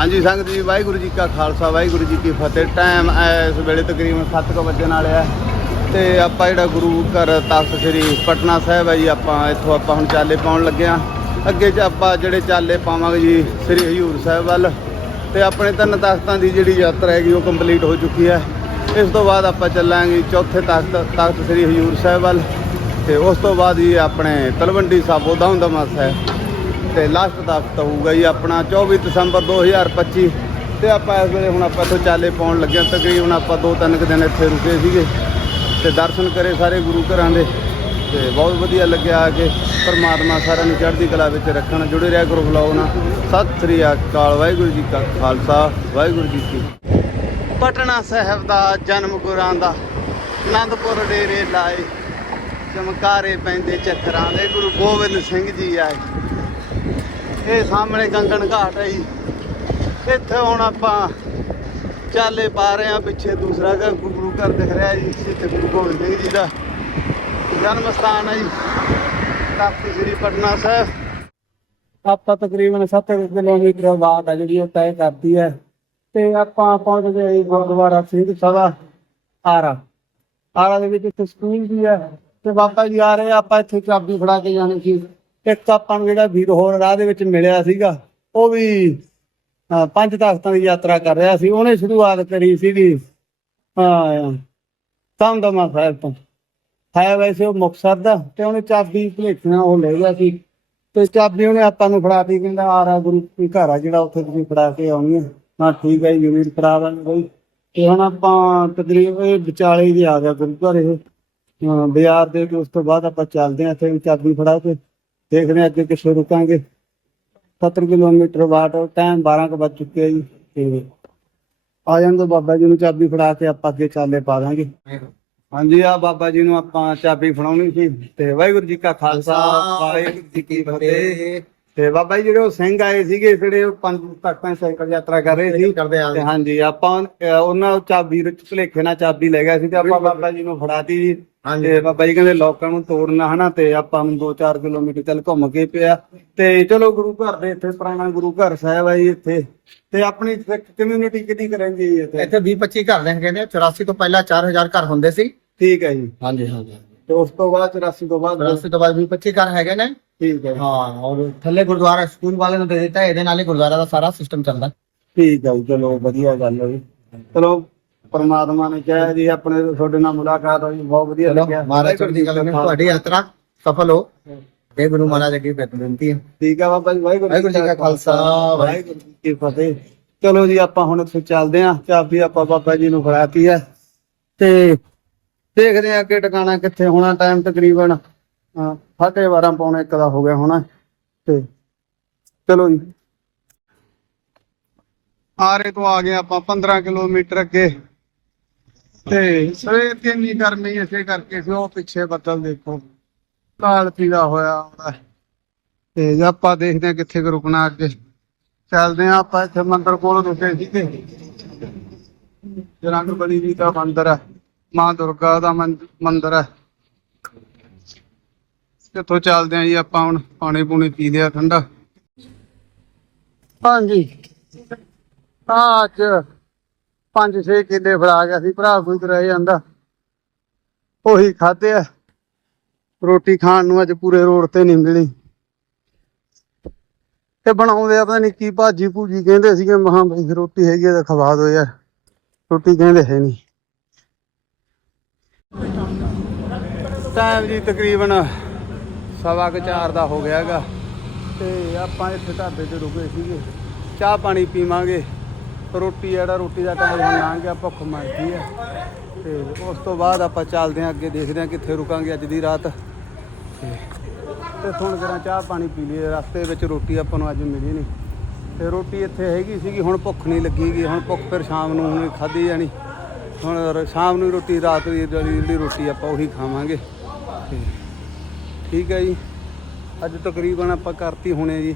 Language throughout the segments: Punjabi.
ਹਾਂਜੀ, ਸੰਗਤ ਜੀ, ਵਾਹਿਗੁਰੂ ਜੀ ਕਾ ਖਾਲਸਾ, ਵਾਹਿਗੁਰੂ ਜੀ ਕੀ ਫਤਿਹ। ਟਾਈਮ ਇਸ ਵੇਲੇ ਤਕਰੀਬਨ 7:00 ਵਜੇ ਵਾਲੇ ਹੈ ਤੇ ਆਪਾਂ ਜਿਹੜਾ ਗੁਰੂ ਘਰ ਤਖਤ ਸ੍ਰੀ ਪਟਨਾ ਸਾਹਿਬ ਹੈ ਜੀ, ਆਪਾਂ ਇੱਥੋਂ ਆਪਾਂ ਹੁਣ ਚਾਲੇ ਪਾਉਣ ਲੱਗੇ ਆ। ਅੱਗੇ ਚ ਆਪਾਂ ਜਿਹੜੇ ਚਾਲੇ ਪਾਵਾਂਗੇ ਜੀ, ਸ੍ਰੀ ਹਜੂਰ ਸਾਹਿਬ ਵੱਲ। ਤੇ ਆਪਣੇ ਤਿੰਨ ਤਖਤਾਂ ਦੀ ਜਿਹੜੀ ਯਾਤਰਾ ਹੈਗੀ, ਉਹ ਕੰਪਲੀਟ ਹੋ ਚੁੱਕੀ ਹੈ ਇਸ ਤੋਂ ਬਾਅਦ ਆਪਾਂ ਚੱਲਾਂਗੇ ਚੌਥੇ ਤਖਤ ਤਖਤ ਸ੍ਰੀ ਹਜੂਰ ਸਾਹਿਬ ਵੱਲ। ਤੇ ਉਸ ਤੋਂ ਬਾਅਦ ਜੀ ਆਪਣੇ ਤਲਵੰਡੀ ਸਾਬੋ ਦਮਦਮਾ ਹੈ। ਤੇ ਲਾਸਟ ਤਖਤ ਹੋਊਗਾ ਜੀ ਆਪਣਾ 24 ਦਸੰਬਰ 2025 ਤੇ ਆਪਾਂ ਇਸ ਵੇਲੇ ਹੁਣ ਆਪਾਂ ਇੱਥੋਂ ਚਾਲੇ ਪਾਉਣ ਲੱਗੇ ਤਕਰੀਬਨ ਆਪਾਂ ਦੋ ਤਿੰਨ ਕੁ ਦਿਨ ਇੱਥੇ ਰੁਕੇ ਸੀਗੇ। ਤੇ ਦਰਸ਼ਨ ਕਰੇ ਸਾਰੇ ਗੁਰੂ ਘਰਾਂ ਦੇ। ਤੇ ਬਹੁਤ ਵਧੀਆ ਲੱਗਿਆ ਆ ਕੇ ਪਰਮਾਤਮਾ ਸਾਰਿਆਂ ਨੂੰ ਚੜ੍ਹਦੀ ਕਲਾ ਵਿੱਚ ਰੱਖਣ, ਜੁੜੇ ਰਿਹਾ ਕਰੋ ਬੁਲਾਓ ਨਾ ਸਤਿ ਸ੍ਰੀ ਅਕਾਲ, ਵਾਹਿਗੁਰੂ ਜੀ ਕਾ ਖਾਲਸਾ, ਵਾਹਿਗੁਰੂ ਜੀ ਕੀ ਪਟਨਾ ਸਾਹਿਬ ਦਾ ਜਨਮ ਗੁਰਾਂ ਦਾ। ਆਨੰਦਪੁਰ ਡੇਰੇ ਲਾਏ। ਚਮਕਾਰੇ ਪੈਂਦੇ ਚੱਕਰਾਂ ਦੇ। ਗੁਰੂ ਗੋਬਿੰਦ ਸਿੰਘ ਜੀ ਆਏ। ਇਹ ਸਾਹਮਣੇ ਕੰਗਣ ਘਾਟ ਹੈ ਜੀ। ਇੱਥੇ ਹੁਣ ਆਪਾਂ ਚਾਲੇ ਪਾ ਰਹੇ ਆ ਪਿੱਛੇ ਦੂਸਰਾ ਘਰ ਗੁਰੂ ਘਰ ਦਿਖ ਰਿਹਾ ਜੀ ਜਿੱਥੇ ਗੁਰੂ ਗੋਬਿੰਦ ਸਿੰਘ ਜੀ ਦਾ ਜਨਮ ਸਥਾਨ ਹੈ ਜੀ। ਤਖਤ ਸ੍ਰੀ ਪਟਨਾ ਸਾਹਿਬ। ਆਪਾਂ ਤਕਰੀਬਨ 7 ਕਿਲੋਮੀਟਰ ਬਾਅਦ ਆ ਜਿਹੜੀ ਉਹ ਤੈਅ ਕਰਦੀ ਹੈ। ਤੇ ਆਪਾਂ ਪਹੁੰਚ ਗਏ ਗੁਰਦੁਆਰਾ ਸਿੰਘ ਸਭਾ, ਆਰਾ। ਆਰਾ ਦੇ ਵਿੱਚ ਇੱਕ ਸਕੂਲ ਵੀ ਹੈ। ਤੇ ਬਾਬਾ ਜੀ ਆ ਰਹੇ ਆਪਾਂ ਇੱਥੇ ਚਾਬੀ ਫੜਾ ਕੇ ਜਾਣੀ ਸੀ। ਇੱਕ ਆਪਾਂ ਨੂੰ ਜਿਹੜਾ ਵੀਰ ਹੋਰ ਰਾਹ ਦੇ ਵਿੱਚ ਮਿਲਿਆ ਸੀਗਾ, ਉਹ ਵੀ ਪੰਜ ਤਖਤਾਂ ਦੀ ਯਾਤਰਾ ਕਰ ਰਿਹਾ ਸੀ, ਉਹਨੇ ਸ਼ੁਰੂਆਤ ਕਰੀ ਸੀਗੀ ਹਾਂ ਦਮਦਮਾ ਸਾਹਿਬ ਤੋਂ। ਹੈ ਵੈਸੇ ਉਹ ਮੁਕਤਸਰ ਦਾ ਤੇ ਉਹਨੇ ਚਾਬੀ ਭਲੇਖਣਾ ਉਹ ਲੈ ਗਿਆ ਸੀ ਤੇ ਚਾਬੀ ਉਹਨੇ ਆਪਾਂ ਨੂੰ ਫੜਾਤੀ ਕਹਿੰਦਾ ਆਰਾ ਗੁਰੂ ਕੀ ਘਰ ਆ ਜਿਹੜਾ ਉੱਥੇ ਤੁਸੀਂ ਫੜਾ ਕੇ ਆਉਣੀ ਹੈ ਹਾਂ ਠੀਕ ਹੈ ਜੀ ਵੀਰ ਫੜਾ ਦਾਂਗੇ ਬਈ। ਤੇ ਹੁਣ ਆਪਾਂ ਤਕਰੀਬਨ ਇਹ ਵਿਚਾਲੇ ਜੀ ਆ ਗਿਆ ਗੁਰੂ ਘਰ ਇਹ। ਬਾਜ਼ਾਰ ਦੇ ਉਸ ਤੋਂ ਬਾਅਦ ਆਪਾਂ ਚੱਲਦੇ ਹਾਂ ਇੱਥੇ ਚਾਬੀ ਫੜਾ ਕੇ। ਦੇਖਦੇ ਹਾਂ ਅੱਗੇ ਕਿੱਥੇ ਰੁਕਾਂਗੇ। 70 ਕਿਲੋਮੀਟਰ ਬਾਟ ਟਾਈਮ 12 ਕੁ ਵੱਜ ਚੁੱਕੇ ਆ ਜੀ। ਤੇ ਆ ਜਾਂਦੇ ਬਾਬਾ ਜੀ ਨੂੰ ਚਾਬੀ ਫੜਾ ਕੇ ਆਪਾਂ ਅੱਗੇ ਚਾਲੇ ਪਾ ਦਾਂਗੇ। ਹਾਂਜੀ ਆ ਬਾਬਾ ਜੀ ਨੂੰ ਆਪਾਂ ਚਾਬੀ ਫੜਾਉਣੀ ਸੀ। ਤੇ ਵਾਹਿਗੁਰੂ ਜੀ ਕਾ ਖਾਲਸਾ ਵਾਹਿਗੁਰੂ ਜੀ ਕੀ ਫਤਿਹ। ਤੇ ਬਾਬਾ ਜੀ ਜਿਹੜੇ ਉਹ ਸਿੰਘ ਆਏ ਸੀਗੇ ਜਿਹੜੇ ਉਹ ਪੰਜ ਤਖਤਾਂ ਸਾਈਕਲ ਯਾਤਰਾ ਕਰ ਰਹੇ ਸੀ। ਤੇ ਹਾਂਜੀ ਆਪਾਂ ਉਹਨਾਂ ਚਾਬੀ ਵਿੱਚ ਭੁਲੇਖੇ ਨਾਲ ਚਾਬੀ ਲੈ ਗਿਆ ਸੀ ਤੇ ਆਪਾਂ ਬਾਬਾ ਜੀ ਨੂੰ ਫੜਾਤੀ ਜੀ। ਹਾਂਜੀ। ਤੇ ਬਾਬਾ ਜੀ ਕਹਿੰਦੇ ਲੋਕਾਂ ਨੂੰ ਤੋੜਨਾ ਹਨਾ ਤੇ ਆਪਾਂ ਨੂੰ 2-4 ਕਿਲੋਮੀਟਰ ਚੱਲ ਘੁੰਮ ਕੇ ਪਿਆ। ਤੇ ਚਲੋ ਗੁਰੂ ਘਰ ਦੇ ਇੱਥੇ ਪੁਰਾਣਾ ਗੁਰੂ ਘਰ ਸਾਹਿਬ ਜੀ ਇੱਥੇ। ਤੇ ਆਪਣੀ ਸਿੱਖ ਕਮਿਊਨਿਟੀ ਕਿੰਨੀ ਕਰੇਂਗੇ ਇੱਥੇ? ਇੱਥੇ 20 25 ਘਰ ਨੇ ਕਹਿੰਦੇ 84 ਤੋਂ ਪਹਿਲਾਂ 4000 ਘਰ ਹੁੰਦੇ ਸੀ। ਠੀਕ ਹੈ ਜੀ। ਹਾਂਜੀ ਹਾਂਜੀ। ਤੇ ਉਸ ਤੋਂ ਬਾਅਦ 84 ਤੋਂ ਬਾਅਦ? 84 ਤੋਂ ਬਾਅਦ 20 25 ਘਰ ਹੈਗੇ ਨੇ। ਠੀਕ ਹੈ ਹਾਂ ਔਰ ਥੱਲੇ ਗੁਰਦੁਆਰਾ ਸਕੂਲ ਵਾਲੇ ਨੂੰ ਦੇ ਦਿੱਤਾ ਇਹਦੇ ਨਾਲ ਹੀ ਗੁਰਦੁਆਰਾ ਦਾ ਸਾਰਾ ਸਿਸਟਮ ਚੱਲਦਾ। ਠੀਕ ਹੈ ਚਲੋ ਵਧੀਆ ਗੱਲ ਹੈ ਜੀ। ਚਲੋ ਪਰਮਾਤਮਾ ਨੇ ਕਿਹਾ ਜੀ ਆਪਣੇ ਤੁਹਾਡੇ ਨਾਲ ਮੁਲਾਕਾਤ ਹੋਈ ਬਹੁਤ ਵਧੀਆ ਚਲੋ ਲੱਗਿਆ। ਮਹਾਰਾਜ ਚੜ੍ਹਦੀ ਕਲਾ ਵਿੱਚ ਤੁਹਾਡੀ ਯਾਤਰਾ ਸਫਲ ਹੋ। ਇਹ ਗੁਰੂ ਮਹਾਰਾਜ ਅੱਗੇ ਬੇਨਤੀ ਹੈ। ਠੀਕ ਆ ਬਾਬਾ ਜੀ ਵਾਹਿਗੁਰੂ ਜੀ ਕਾ ਖਾਲਸਾ, ਵਾਹਿਗੁਰੂ ਜੀ ਕੀ ਫਤਿਹ। ਚਲੋ ਜੀ ਆਪਾਂ ਹੁਣ ਇੱਥੇ ਚੱਲਦੇ ਆਂ ਚਾਬੀ ਆਪਾਂ ਬਾਬਾ ਜੀ ਨੂੰ ਫੜਾਤੀ ਹੈ। ਤੇ ਦੇਖਦੇ ਆਂ ਅੱਗੇ ਟਿਕਾਣਾ ਕਿੱਥੇ ਹੋਣਾ ਟਾਈਮ ਤਕਰੀਬਨ ਅਹ, ਸਾਢੇ 12 ਪੌਣੇ ਇੱਕ ਦਾ ਹੋ ਗਿਆ ਹੋਣਾ। ਤੇ ਚਲੋ ਜੀ। ਆਰੇ ਤੋਂ ਆ ਗਏ ਆਪਾਂ 15 ਕਿਲੋਮੀਟਰ ਅੱਗੇ। ਤੇ ਸਵੇਰ ਦੀ ਇੰਨੀ ਗਰਮੀ ਇਸੇ ਕਰਕੇ ਸੀ ਉਹ ਪਿੱਛੇ ਬੱਦਲ ਦੇਖੋ। ਲਾਲ ਪੀਲਾ ਹੋਇਆ ਆਉਂਦਾ ਤੇ ਜੇ ਆਪਾਂ ਦੇਖਦੇ ਹਾਂ ਕਿੱਥੇ ਕੁ ਰੁਕਣਾ ਅੱਗੇ। ਚੱਲਦੇ ਹਾਂ ਆਪਾਂ ਇੱਥੇ ਮੰਦਿਰ ਕੋਲ ਰੁਕੇ ਸੀਗੇ। ਜਰੰਗ ਬਲੀ ਜੀ ਦਾ ਮੰਦਿਰ ਹੈ, ਮਾਂ ਦੁਰਗਾ ਦਾ ਮੰਦਿਰ ਹੈ। ਇੱਥੋਂ ਚੱਲਦੇ ਹਾਂ ਜੀ ਆਪਾਂ ਹੁਣ, ਪਾਣੀ ਪੂਣੀ ਪੀ ਲਿਆ ਠੰਡਾ। ਹਾਂਜੀ। ਅੱਜ ਪੰਜ ਛੇ ਕਿੱਲੇ ਫੜਾ ਗਿਆ ਸੀ, ਭਰਾ ਕੋਈ ਰਹਿ ਜਾਂਦਾ। ਉਹੀ ਖਾਦੇ ਆ। ਰੋਟੀ ਖਾਣ ਨੂੰ ਅੱਜ ਪੂਰੇ ਰੋਡ ਤੇ ਨਹੀਂ ਮਿਲੀ। ਤੇ ਬਣਾਉਂਦੇ ਆ, ਪਤਾ ਨਹੀਂ ਕੀ ਭਾਜੀ ਭੂਜੀ ਕਹਿੰਦੇ ਸੀਗੇ ਮਹਾਂ ਬਈ ਰੋਟੀ ਹੈਗੀ ਆ ਤਾਂ ਖਵਾ ਦਿਓ ਯਾਰ। ਰੋਟੀ ਕਹਿੰਦੇ ਹੈ ਨਹੀਂ। ਟਾਈਮ ਜੀ ਤਕਰੀਬਨ ਸਵਾ ਕੁ ਚਾਰ ਦਾ ਹੋ ਗਿਆ ਹੈਗਾ ਤੇ ਆਪਾਂ ਇੱਥੇ ਢਾਬੇ ਤੇ ਰੁਕੇ ਸੀਗੇ। ਚਾਹ ਪਾਣੀ ਪੀਵਾਂਗੇ। ਰੋਟੀ ਜਿਹੜਾ ਰੋਟੀ ਦਾ ਟਾਈਮ ਹੁਣ ਲੰਘ ਗਿਆ, ਭੁੱਖ ਮਰ ਗਈ ਹੈ ਤੇ ਉਸ ਤੋਂ ਬਾਅਦ ਆਪਾਂ ਚੱਲਦੇ ਹਾਂ, ਅੱਗੇ ਦੇਖਦੇ ਹਾਂ ਕਿੱਥੇ ਰੁਕਾਂਗੇ ਅੱਜ ਦੀ ਰਾਤ। ਤੇ ਤੇ ਹੁਣ ਜਰਾ ਚਾਹ ਪਾਣੀ ਪੀ ਲਈਏ, ਰਸਤੇ ਵਿੱਚ ਰੋਟੀ ਆਪਾਂ ਨੂੰ ਅੱਜ ਮਿਲੀ ਨਹੀਂ ਤੇ ਰੋਟੀ ਇੱਥੇ ਹੈਗੀ ਸੀਗੀ, ਹੁਣ ਭੁੱਖ ਨਹੀਂ ਲੱਗੀਗੀ ਹੁਣ ਭੁੱਖ ਫਿਰ ਸ਼ਾਮ ਨੂੰ ਹੁਣ ਖਾਧੀ ਜਾਣੀ। ਹੁਣ ਸ਼ਾਮ ਨੂੰ ਰੋਟੀ, ਰਾਤ ਦੀ ਜਿਹੜੀ ਰੋਟੀ ਆਪਾਂ ਉਹੀ ਖਾਵਾਂਗੇ। ਤੇ ਠੀਕ ਹੈ ਜੀ। ਅੱਜ ਤਕਰੀਬਨ ਆਪਾਂ ਕਰਤੀ ਹੁਣੇ ਜੀ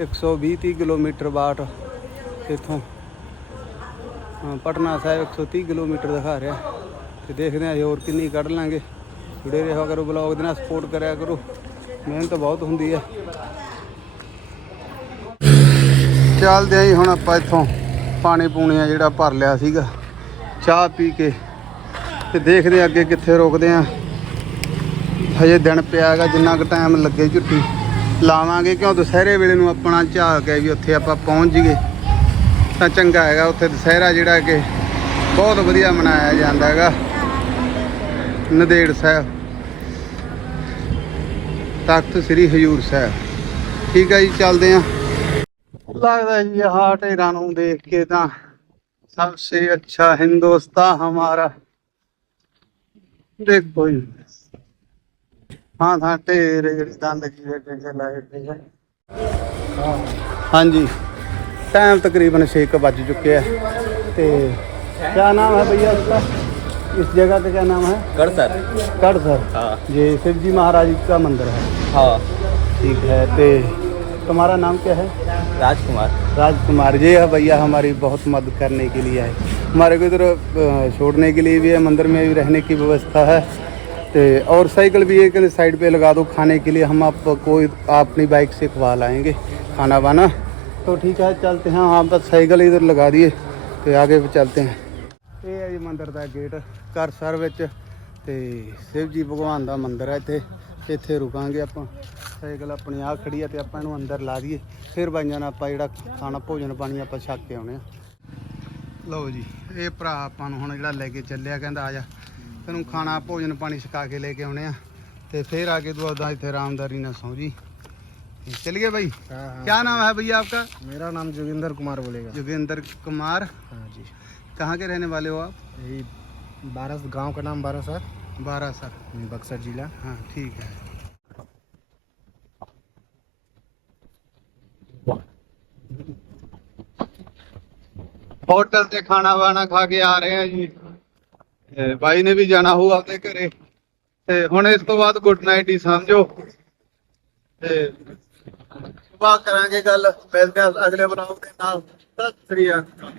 120 30 ਕਿਲੋਮੀਟਰ ਬਾਟ ਇੱਥੋਂ। ਪਟਨਾ ਸਾਹਿਬ 130 ਕਿਲੋਮੀਟਰ ਦਿਖਾ ਰਿਹਾ। ਤੇ ਦੇਖਦੇ ਹਾਂ ਹੋਰ ਕਿੰਨੀ ਕੱਢ ਲਾਂਗੇ। ਜੁੜੇ ਰਹੋ ਕਰੋ ਬਲੌਗ ਦੇ ਨਾਲ ਸਪੋਰਟ ਕਰਿਆ ਕਰੋ। ਮਿਹਨਤ ਬਹੁਤ ਹੁੰਦੀ ਹੈ ਚੱਲਦੇ ਆਂ ਜੀ ਹੁਣ ਆਪਾਂ ਇੱਥੋਂ ਪਾਣੀ ਪੂਣੀ ਆ ਜਿਹੜਾ ਭਰ ਲਿਆ ਸੀਗਾ, ਚਾਹ ਪੀ ਕੇ। ਤੇ ਦੇਖਦੇ ਆਂ ਅੱਗੇ ਕਿੱਥੇ ਰੁਕਦੇ ਆਂ ਹਜੇ ਦਿਨ ਪਿਆ ਹੈਗਾ ਜਿੰਨਾ ਕੁ ਟਾਈਮ ਲੱਗੇ ਝੁੱਟੀ ਲਾਵਾਂਗੇ। ਕਿਉਂ ਦੁਸਹਿਰੇ ਵੇਲੇ ਨੂੰ ਆਪਣਾ ਝਾਕ ਹੈ ਵੀ ਉੱਥੇ ਆਪਾਂ ਪਹੁੰਚ ਜੀਏ ਤਾਂ ਚੰਗਾ ਹੈਗਾ, ਉੱਥੇ ਦੁਸਹਿਰਾ ਜਿਹੜਾ ਕਿ ਬਹੁਤ ਵਧੀਆ ਮਨਾਇਆ ਜਾਂਦਾ ਹੈਗਾ। ਨਦੇੜ ਸਾਹਿਬ। ਤਖਤ ਸ੍ਰੀ ਹਜੂਰ ਸਾਹਿਬ। ਠੀਕ ਹੈ ਜੀ, ਚੱਲਦੇ ਆਂ। ਲੱਗਦਾ ਜੀ, ਆਹ ਢੇਰਾਂ ਨੂੰ ਦੇਖ ਕੇ ਤਾਂ ਸਭ ਸੇ ਅੱਛਾ ਹਿੰਦੁਸਤਾਨ ਹਮਾਰਾ। ਦੇਖੋ ਜੀ। ਹਾਂ ਹਾਂ ਢੇਰ ਜਿਹੜੀ ਗੰਦਗੀ ਦੇ ਢੇਰ ਲਾਏ ਪਏ ਹਾਂ। ਹਾਂਜੀ। टाइम तकरीबन छः का बज चुके हैं। तो क्या नाम है भैया उसका इस जगह का क्या नाम है? कड़सर कड़सर हाँ। ये शिव जी महाराज का मंदिर है। हाँ। ठीक है तो तुम्हारा नाम क्या है? राजकुमार। राजकुमार ये है भैया हमारी बहुत मदद करने के लिए है। हमारे को इधर छोड़ने के लिए भी है मंदिर में भी रहने की व्यवस्था है। तो और साइकिल भी एक साइड पे लगा दो खाने के लिए हम आपको अपनी बाइक से खवा लाएँगे। खाना वाना तो ठीक है चलते हैं हम बस साइकिल इधर लगा दिए तो आगे भी चलते हैं ਇਹ ਹੈ ਜੀ ਮੰਦਿਰ ਦਾ ਗੇਟ ਘਰ ਸਰ ਵਿੱਚ ਤੇ ਸ਼ਿਵ ਜੀ ਭਗਵਾਨ ਦਾ ਮੰਦਿਰ ਹੈ ਇੱਥੇ ਇੱਥੇ ਰੁਕਾਂਗੇ ਆਪਾਂ ਸਾਈਕਲ ਆਪਣੀ ਆ ਖੜੀ ਆ ਤੇ ਆਪਾਂ ਇਹਨੂੰ ਅੰਦਰ ਲਾ ਦਈਏ ਫਿਰ ਬਾਈਆਂ ਨਾਲ ਆਪਾਂ ਜਿਹੜਾ ਖਾਣਾ ਭੋਜਨ ਪਾਣੀ ਆਪਾਂ ਛੱਕ ਕੇ ਆਉਣੇ ਆ ਲਓ ਜੀ ਇਹ ਭਰਾ ਆਪਾਂ ਨੂੰ ਹੁਣ ਜਿਹੜਾ ਲੈ ਕੇ ਚੱਲਿਆ ਕਹਿੰਦਾ ਆ ਜਾ ਤੈਨੂੰ ਖਾਣਾ ਭੋਜਨ ਪਾਣੀ ਛਕਾ ਕੇ ਲੈ ਕੇ ਆਉਣੇ ਆ ਤੇ ਫਿਰ ਆ ਕੇ ਤੂੰ ਆਪਦਾ ਇੱਥੇ ਆਰਾਮਦਾਰੀ ਨਾਲ ਸੌਂ ਜੀ चलिए भाई क्या नाम है भैया आपका मेरा नाम जोगिंदर कुमार बोलेगा जोगेंद्र कुमार हाँ जी कहाँ के रहने वाले हो आप यही बारह गांव का नाम बारह सर बारह सर बक्सर जिला हाँ ठीक है ਹੋਟਲ ਤੇ ਖਾਣਾ ਵਾਣਾ ਖਾ ਕੇ ਆ ਰਹੇ ਆ ਜੀ ਤੇ ਬਾਈ ਨੇ ਵੀ ਜਾਣਾ ਹੋਊ ਆਪਦੇ ਘਰੇ ਤੇ ਹੁਣ ਇਸ ਤੋਂ ਬਾਅਦ ਗੁੱਡ ਨਾਈਟ ਹੀ ਸਮਝੋ ਤੇ ਵਾ ਕਰਾਂਗੇ ਗੱਲ। ਮਿਲਦੇ ਅਗਲੇ ਬਲਾਗ ਦੇ ਨਾਲ। ਸਤਿ ਸ੍ਰੀ ਅਕਾਲ।